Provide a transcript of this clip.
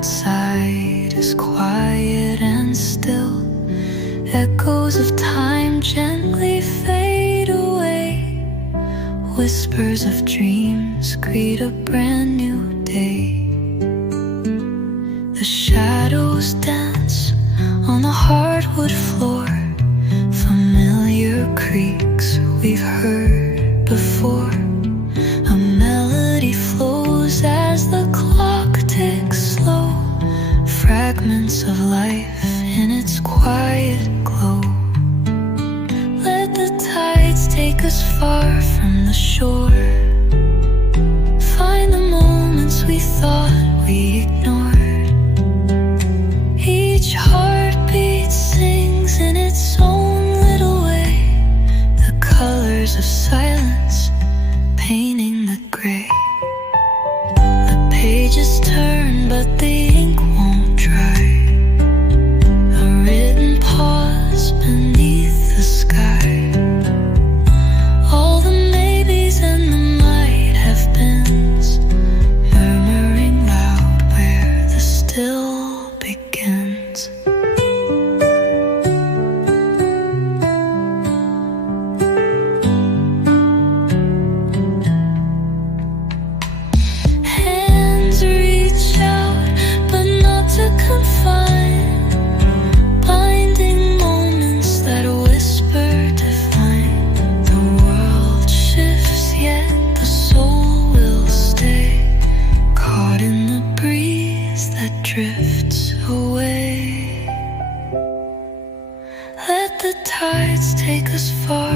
outside is quiet and still. Echoes of time gently fade away. Whispers of dreams greet a brand new day. The shadows dance on the hardwood floor. Familiar creaks we've heard before. A melody flows as the clock ticks slow. Fragments of life in its quiet glow. Let the tides take us far from the shore. Find the moments we thought we ignored. Each heartbeat sings in its own little way. The colors of silence painting the gray. The pages turn but the ink won't dry. A written pause beneath the sky. All the maybes and the might have beens, murmuring loud where the still begins. Hands reach out, but not to confine. Binding moments that whisper divine. The world shifts, yet the soul will stay. Caught in the breeze that drifts away. Let the tides take us far